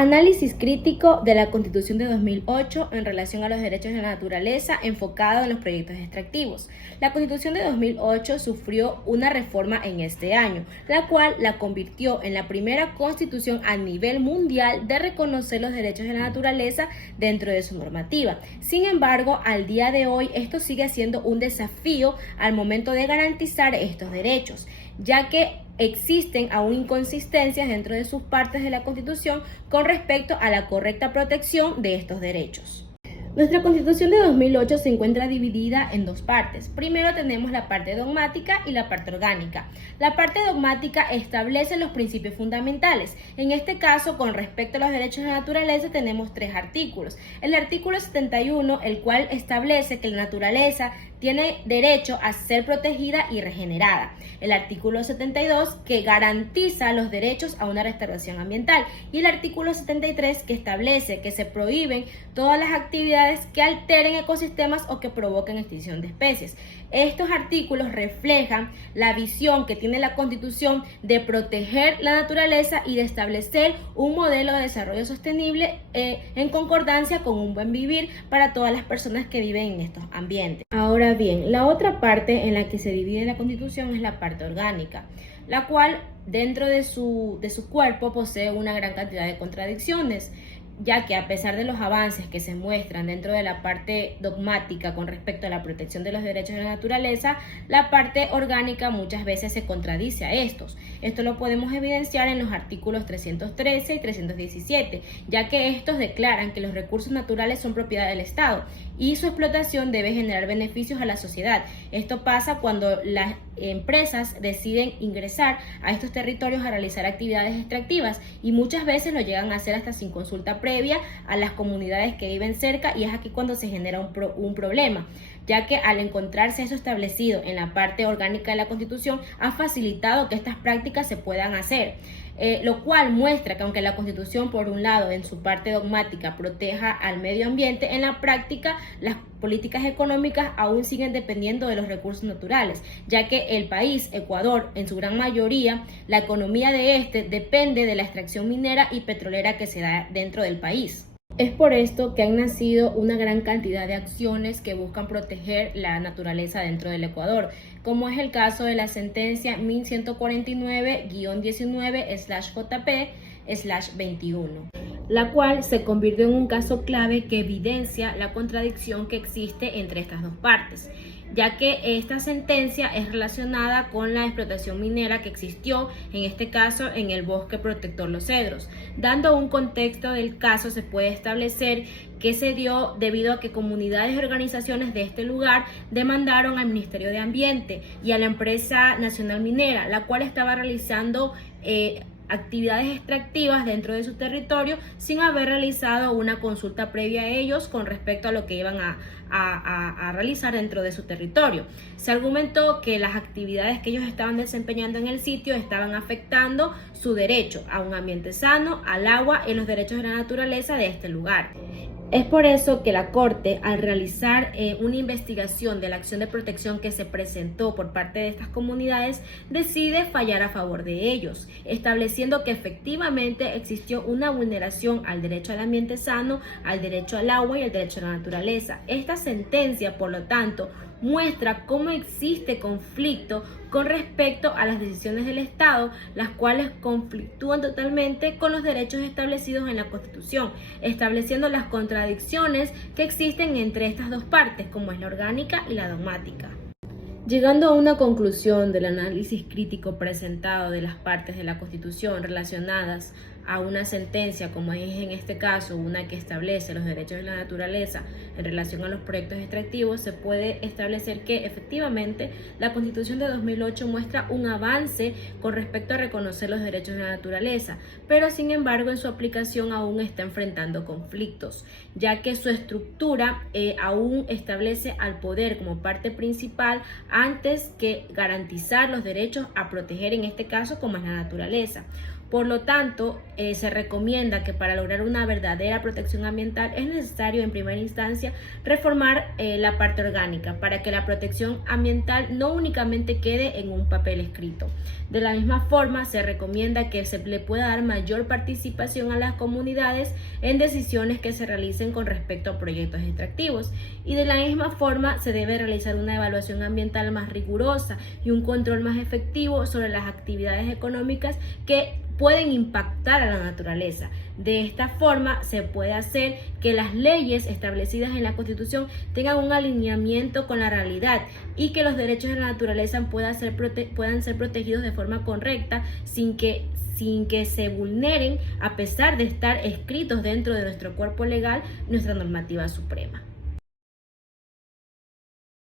Análisis crítico de la Constitución de 2008 en relación a los derechos de la naturaleza enfocado en los proyectos extractivos. La Constitución de 2008 sufrió una reforma en este año, la cual la convirtió en la primera constitución a nivel mundial de reconocer los derechos de la naturaleza dentro de su normativa. Sin embargo, al día de hoy esto sigue siendo un desafío al momento de garantizar estos derechos, ya que existen aún inconsistencias dentro de sus partes de la Constitución con respecto a la correcta protección de estos derechos. Nuestra Constitución de 2008 se encuentra dividida en dos partes. Primero tenemos la parte dogmática y la parte orgánica. La parte dogmática establece los principios fundamentales. En este caso, con respecto a los derechos de la naturaleza, tenemos tres artículos. El artículo 71, el cual establece que la naturaleza tiene derecho a ser protegida y regenerada. El artículo 72, que garantiza los derechos a una restauración ambiental. Y el artículo 73, que establece que se prohíben todas las actividades que alteren ecosistemas o que provoquen extinción de especies. Estos artículos reflejan la visión que tiene la Constitución de proteger la naturaleza y de establecer un modelo de desarrollo sostenible en concordancia con un buen vivir para todas las personas que viven en estos ambientes. Ahora bien, la otra parte en la que se divide la Constitución es la parte orgánica, la cual dentro de su cuerpo posee una gran cantidad de contradicciones, ya que a pesar de los avances que se muestran dentro de la parte dogmática con respecto a la protección de los derechos de la naturaleza, la parte orgánica muchas veces se contradice a estos. Esto lo podemos evidenciar en los artículos 313 y 317, ya que estos declaran que los recursos naturales son propiedad del Estado y su explotación debe generar beneficios a la sociedad. Esto pasa cuando las empresas deciden ingresar a estos territorios a realizar actividades extractivas y muchas veces lo llegan a hacer hasta sin consulta previa a las comunidades que viven cerca, y es aquí cuando se genera un problema, ya que al encontrarse eso establecido en la parte orgánica de la Constitución ha facilitado que estas prácticas se puedan hacer. Lo cual muestra que aunque la Constitución, por un lado, en su parte dogmática proteja al medio ambiente, en la práctica las políticas económicas aún siguen dependiendo de los recursos naturales, ya que el país, Ecuador, en su gran mayoría, la economía de este depende de la extracción minera y petrolera que se da dentro del país. Es por esto que han nacido una gran cantidad de acciones que buscan proteger la naturaleza dentro del Ecuador, como es el caso de la sentencia 1149-19/JP/21, la cual se convirtió en un caso clave que evidencia la contradicción que existe entre estas dos partes, ya que esta sentencia es relacionada con la explotación minera que existió, en este caso en el bosque protector Los Cedros. Dando un contexto del caso, se puede establecer que se dio debido a que comunidades y organizaciones de este lugar demandaron al Ministerio de Ambiente y a la empresa nacional minera, la cual estaba realizando actividades extractivas dentro de su territorio sin haber realizado una consulta previa a ellos con respecto a lo que iban a realizar dentro de su territorio. Se argumentó que las actividades que ellos estaban desempeñando en el sitio estaban afectando su derecho a un ambiente sano, al agua y los derechos de la naturaleza de este lugar. Es por eso que la Corte, al realizar una investigación de la acción de protección que se presentó por parte de estas comunidades, decide fallar a favor de ellos, estableciendo que efectivamente existió una vulneración al derecho al ambiente sano, al derecho al agua y al derecho a la naturaleza. Esta sentencia, por lo tanto, muestra cómo existe conflicto con respecto a las decisiones del Estado, las cuales conflictúan totalmente con los derechos establecidos en la Constitución, estableciendo las contradicciones que existen entre estas dos partes, como es la orgánica y la dogmática. Llegando a una conclusión del análisis crítico presentado de las partes de la Constitución relacionadas a una sentencia, como es en este caso una que establece los derechos de la naturaleza en relación a los proyectos extractivos, se puede establecer que efectivamente la Constitución de 2008 muestra un avance con respecto a reconocer los derechos de la naturaleza, pero sin embargo en su aplicación aún está enfrentando conflictos, ya que su estructura aún establece al poder como parte principal antes que garantizar los derechos a proteger, en este caso como es la naturaleza. Por lo tanto, se recomienda que para lograr una verdadera protección ambiental es necesario en primera instancia reformar la parte orgánica para que la protección ambiental no únicamente quede en un papel escrito. De la misma forma, se recomienda que se le pueda dar mayor participación a las comunidades en decisiones que se realicen con respecto a proyectos extractivos, y de la misma forma se debe realizar una evaluación ambiental más rigurosa y un control más efectivo sobre las actividades económicas que pueden impactar a la naturaleza. De esta forma se puede hacer que las leyes establecidas en la Constitución tengan un alineamiento con la realidad y que los derechos de la naturaleza puedan ser protegidos de forma correcta sin que se vulneren, a pesar de estar escritos dentro de nuestro cuerpo legal, nuestra normativa suprema.